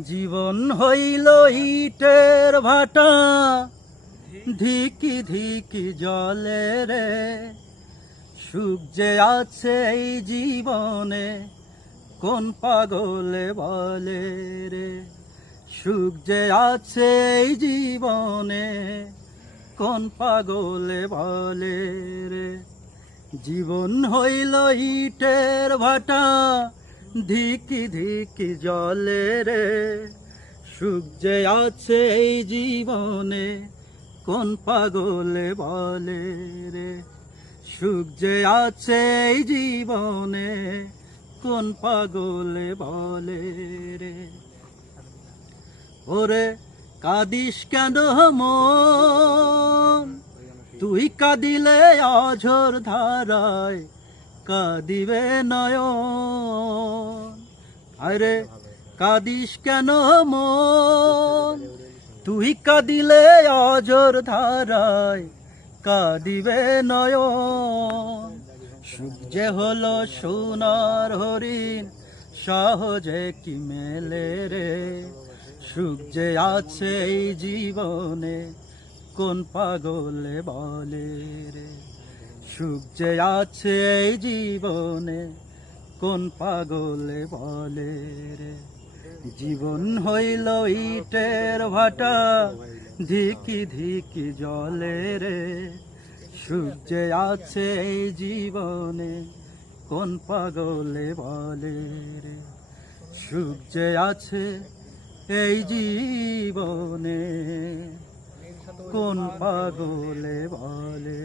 জীবন হইল ইটের ভাটা, ধিকি ধিকি জলে রে। সুখ যে আছে এই জীবনে, কোন পাগলে বলে রে। সুখ যে আছে এই জীবনে, কোন পাগলে বলে রে। জীবন হইল ইটের ভাটা, ধিকি ধিকি জলে রে। সুখ যে আছে এই জীবনে, কোন পাগলে বলে রে। সুখ যে আছে এই জীবনে, কোন পাগলে বলে রে। ওরে কাঁদিস কেন মন, তুই কাঁদিলে অঝোর ধারায় কাঁদিবে নয়ন। আরে কাঁদিস কেন মন, তুই কাঁদিলে অঝোর ধারায় কাঁদিবে নয়ন। সুখ যে হলো সোনার হরিণ, সহজে কি মেলে রে। সুখ যে আছে এই জীবনে, কোন পাগলে বলে রে। সুখ যে আছে এই জীবনে, কোন পাগলে বলে রে। জীবন হইল ইটের ভাটা, ধিকি ধিকি জলে রে। সুখ যে আছে এই জীবনে, কোন পাগলে বলে রে। সুখ যে আছে এই জীবনে, কোন পাগলে বলে।